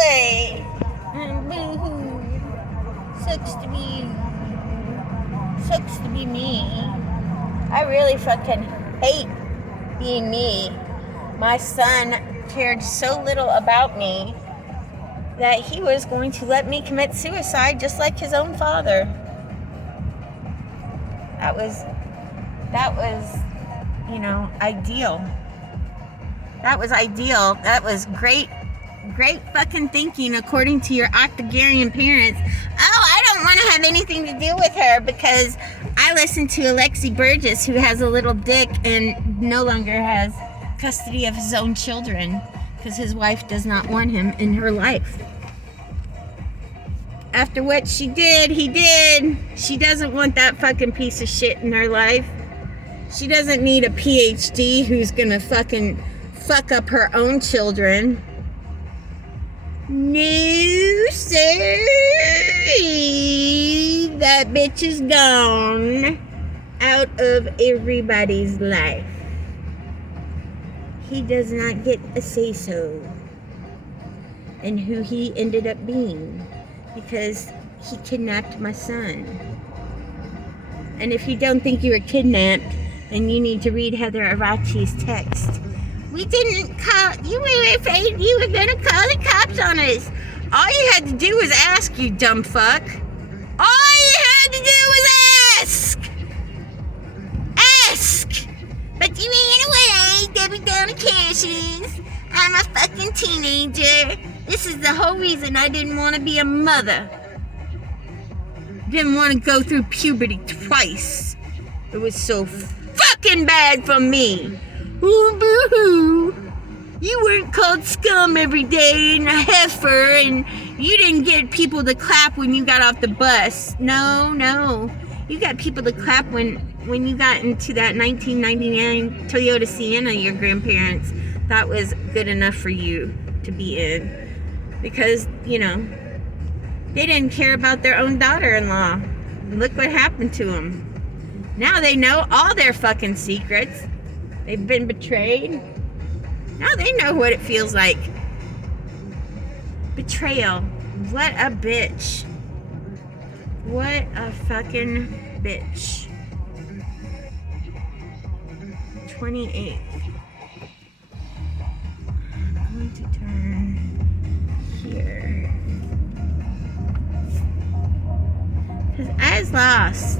Exactly. Boo-hoo. Sucks to be you. Sucks to be me. I really fucking hate being me. My son cared so little about me that he was going to let me commit suicide just like his own father. That was, ideal. That was ideal. That was great fucking thinking according to your octogenarian parents. Oh, I don't want to have anything to do with her because I listen to Alexi Burgess, who has a little dick and no longer has custody of his own children because his wife does not want him in her life. After what he did. She doesn't want that fucking piece of shit in her life. She doesn't need a PhD who's gonna fucking fuck up her own children. No, sir. That bitch is gone out of everybody's life. He does not get a say-so in who he ended up being because he kidnapped my son. And if you don't think you were kidnapped, then you need to read Heather Arachi's text. We didn't call, you were afraid you were gonna call the cops on us. All you had to do was ask, you dumb fuck. All you had to do was ask. Ask. But you ran away, Debbie Downer Cashes. I'm a fucking teenager. This is the whole reason I didn't want to be a mother. Didn't want to go through puberty twice. It was so fucking bad for me. Ooh, boo-hoo. You weren't called scum every day and a heifer, and you didn't get people to clap when you got off the bus. No. You got people to clap when you got into that 1999 Toyota Sienna your grandparents thought was good enough for you to be in. Because, they didn't care about their own daughter-in-law. Look what happened to them. Now they know all their fucking secrets. They've been betrayed. Now they know what it feels like. Betrayal. What a bitch. What a fucking bitch. 28th. I'm going to turn here. Because I was lost.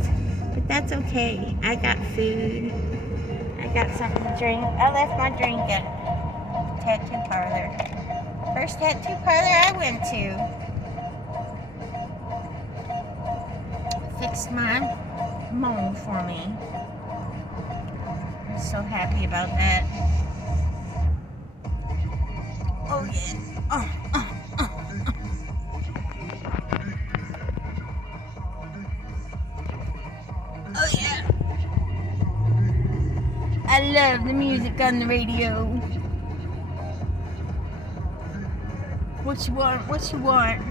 But that's okay. I got food. I got something to drink. I left my drink at the tattoo parlor. First tattoo parlor I went to. Fixed my mole for me. I'm so happy about that. Oh yeah. Oh yeah. I love the music on the radio. What you want?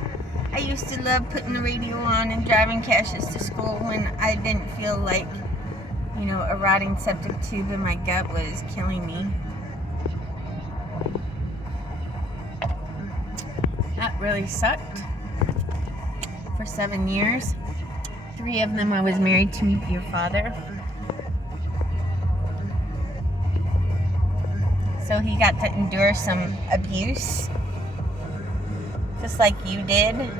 I used to love putting the radio on and driving Cassius to school when I didn't feel like, a rotting septic tube in my gut was killing me. That really sucked. For 7 years. 3 of them I was married to your father. So he got to endure some abuse. Just like you did.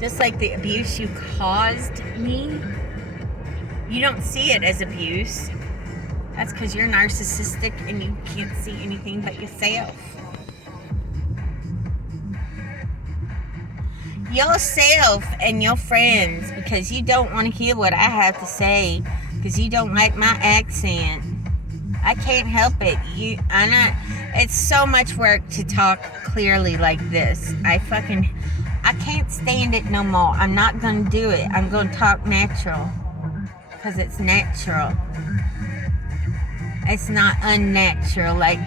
Just like the abuse you caused me. You don't see it as abuse. That's because you're narcissistic and you can't see anything but yourself. Yourself and your friends, because you don't want to hear what I have to say, because you don't like my accent. I can't help it. It's so much work to talk clearly like this. I can't stand it no more. I'm not going to do it. I'm going to talk natural. Because it's natural. It's not unnatural, like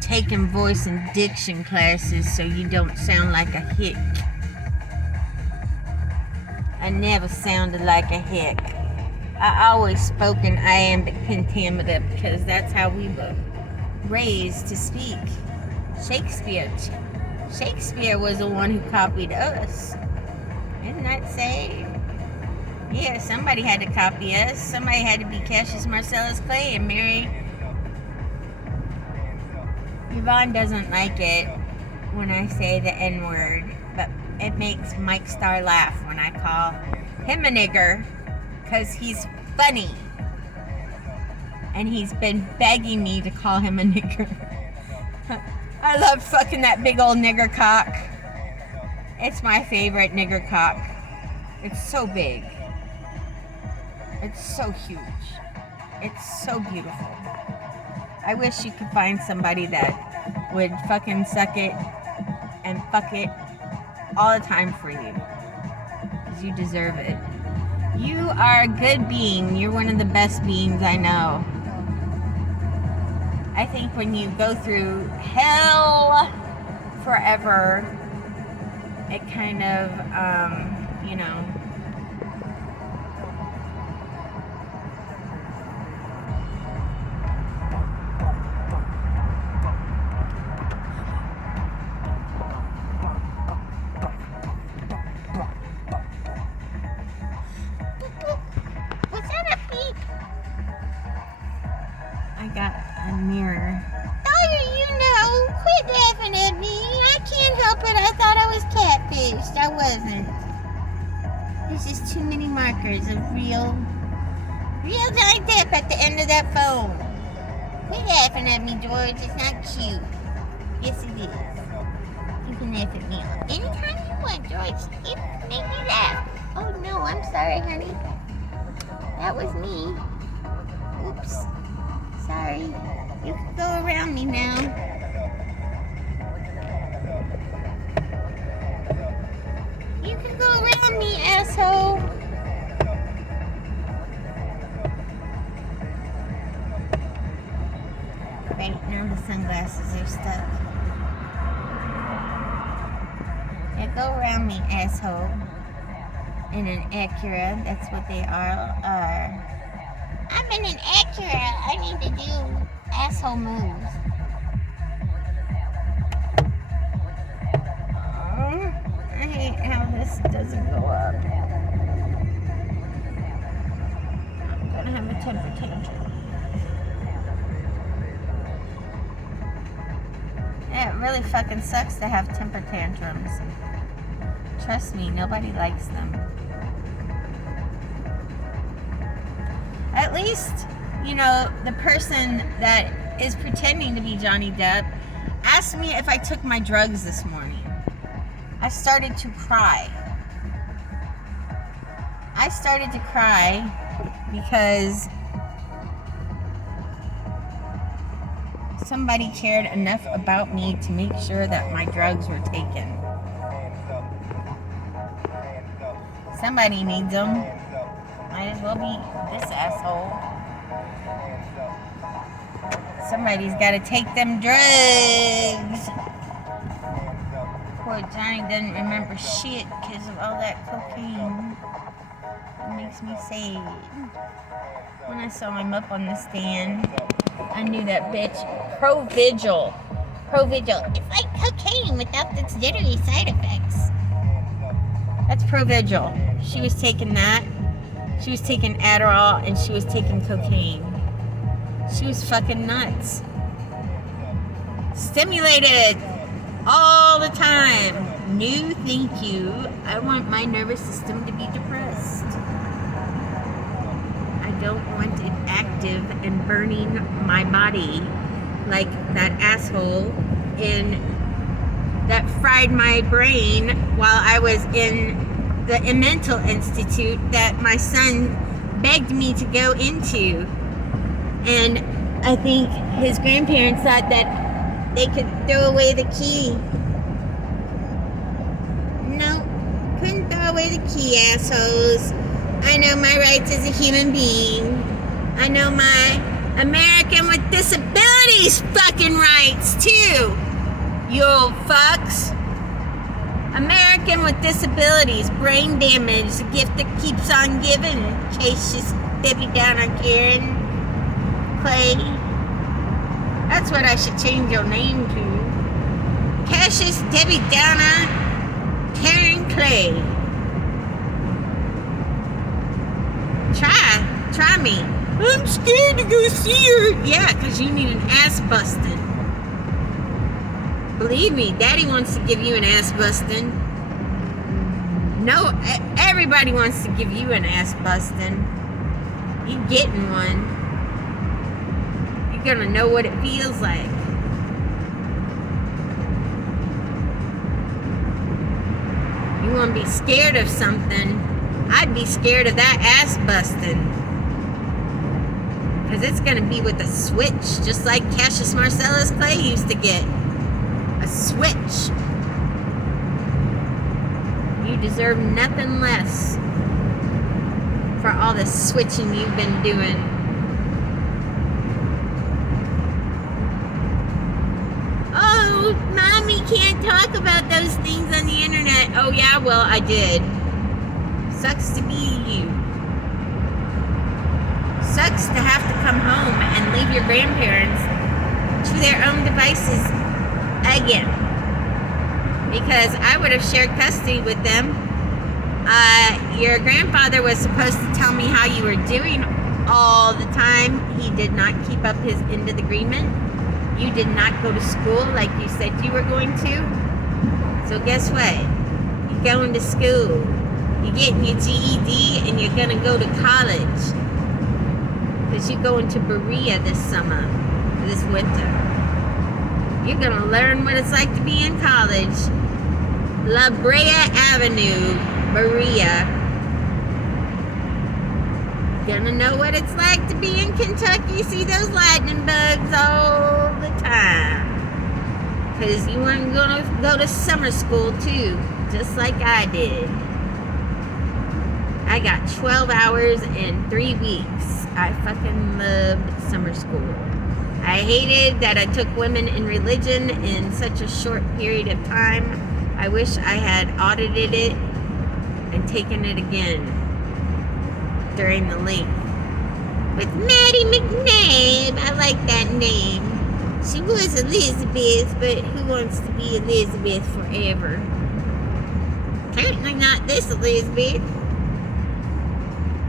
taking voice and diction classes so you don't sound like a hick. I never sounded like a hick. I always spoke in iambic pentameter because that's how we were raised to speak. Shakespeare Shakespeare was the one who copied us. Isn't that sad? Yeah, somebody had to copy us. Somebody had to be Cassius Marcellus Clay and marry. Yvonne doesn't like it when I say the N-word, but it makes Mike Starr laugh when I call him a nigger, because he's funny. And he's been begging me to call him a nigger. I love fucking that big old nigger cock. It's my favorite nigger cock. It's so big. It's so huge. It's so beautiful. I wish you could find somebody that would fucking suck it and fuck it all the time for you. Because you deserve it. You are a good being. You're one of the best beings I know. I think when you go through hell forever, it kind of, you know, was that a peep? I got a mirror. Oh, you know, quit laughing at me. I can't help it. I thought I was catfished. I wasn't. There's just too many markers of real Johnny Depp at the end of that phone. Quit laughing at me, George. It's not cute. Yes, it is. You can laugh at me anytime you want, George. You make me laugh. Oh, no, I'm sorry, honey. That was me. Oops. Sorry. You can go around me now. You can go around me, asshole. Right, now the sunglasses are stuck. Yeah, go around me, asshole. In an Acura, that's what they are. I'm in an Acura. I need to do asshole moves. Oh, I hate how this doesn't go up. I'm gonna have a temper tantrum. Yeah, it really fucking sucks to have temper tantrums. Trust me, nobody likes them. At least, you know, the person that is pretending to be Johnny Depp asked me if I took my drugs this morning. I started to cry. I started to cry because somebody cared enough about me to make sure that my drugs were taken. Somebody needs them. Might as well be this asshole. Somebody's got to take them drugs. Poor Johnny doesn't remember shit because of all that cocaine. It makes me sad. When I saw him up on the stand, I knew that bitch. Provigil. It's like cocaine without its jittery side effects. That's Provigil. She was taking that. She was taking Adderall and she was taking cocaine. She was fucking nuts. Stimulated all the time. No, thank you. I want my nervous system to be depressed. I don't want it active and burning my body like that asshole that fried my brain while I was in the mental institute that my son begged me to go into. And I think his grandparents thought that they could throw away the key. No, couldn't throw away the key, assholes. I know my rights as a human being. I know my American with Disabilities fucking rights, too. You old fucks. American with Disabilities, brain damage, the gift that keeps on giving. Chase just Debbie down on Karen Clay. That's what I should change your name to. Precious Debbie Downer, Karen Clay. Try me. I'm scared to go see her. Yeah, because you need an ass busting. Believe me, Daddy wants to give you an ass busting. No, everybody wants to give you an ass busting. You getting one. You're gonna know what it feels like. You wanna be scared of something, I'd be scared of that ass busting. Because it's gonna be with a switch, just like Cassius Marcellus Clay used to get. A switch. You deserve nothing less for all the switching you've been doing. Oh, Mommy can't talk about those things on the internet. Oh yeah, well I did. Sucks to be you. Sucks to have to come home and leave your grandparents to their own devices again. Because I would have shared custody with them. Your grandfather was supposed to tell me how you were doing all the time. He did not keep up his end of the agreement. You did not go to school like you said you were going to. So guess what? You're going to school. You're getting your GED and you're going to go to college. Because you're going to Berea this summer, this winter. You're going to learn what it's like to be in college. La Brea Avenue, Berea. Gonna know what it's like to be in Kentucky, see those lightning bugs all the time. Because you weren't gonna go to summer school too, just like I did. I got 12 hours in 3 weeks. I fucking loved summer school. I hated that I took women in religion in such a short period of time. I wish I had audited it and taken it again during the length. With Maddie McNabb. I like that name. She was Elizabeth, but who wants to be Elizabeth forever? Certainly not this Elizabeth.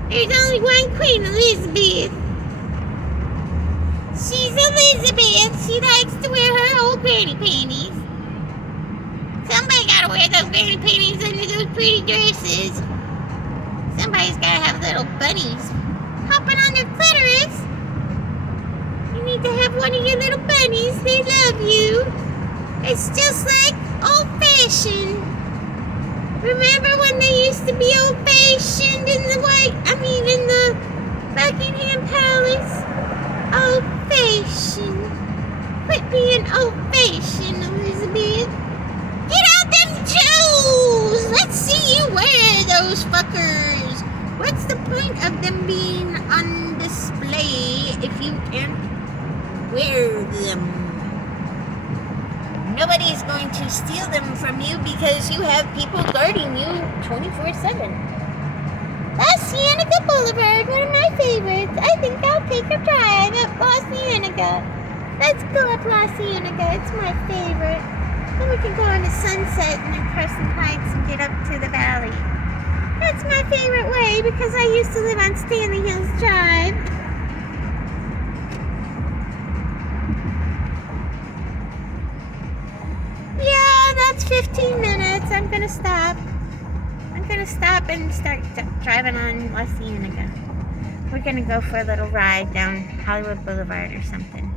There's only one Queen Elizabeth. She's Elizabeth. She likes to wear her old granny panties. Somebody gotta wear those granny panties under those pretty dresses. Somebody's gotta have little bunnies hopping on their clitoris. You need to have one of your little bunnies. They love you. It's just like old-fashioned. Remember when they used to be old-fashioned in the in the Buckingham Palace? Old-fashioned. Quit being old-fashioned, Elizabeth. Get out them Jews! Let's see you wear those fuckers. What's the point of them being on display if you can't wear them? Nobody's going to steal them from you because you have people guarding you 24/7. La Cienega Boulevard, one of my favorites. I think I'll take a drive up La Cienega. Let's go up La Cienega. It's my favorite. Then we can go on to Sunset and then Crescent Heights and get up to the valley. That's my favorite way because I used to live on Stanley Hills Drive. Yeah, that's 15 minutes. I'm gonna stop. I'm gonna stop and start driving on La Cienega. We're gonna go for a little ride down Hollywood Boulevard or something.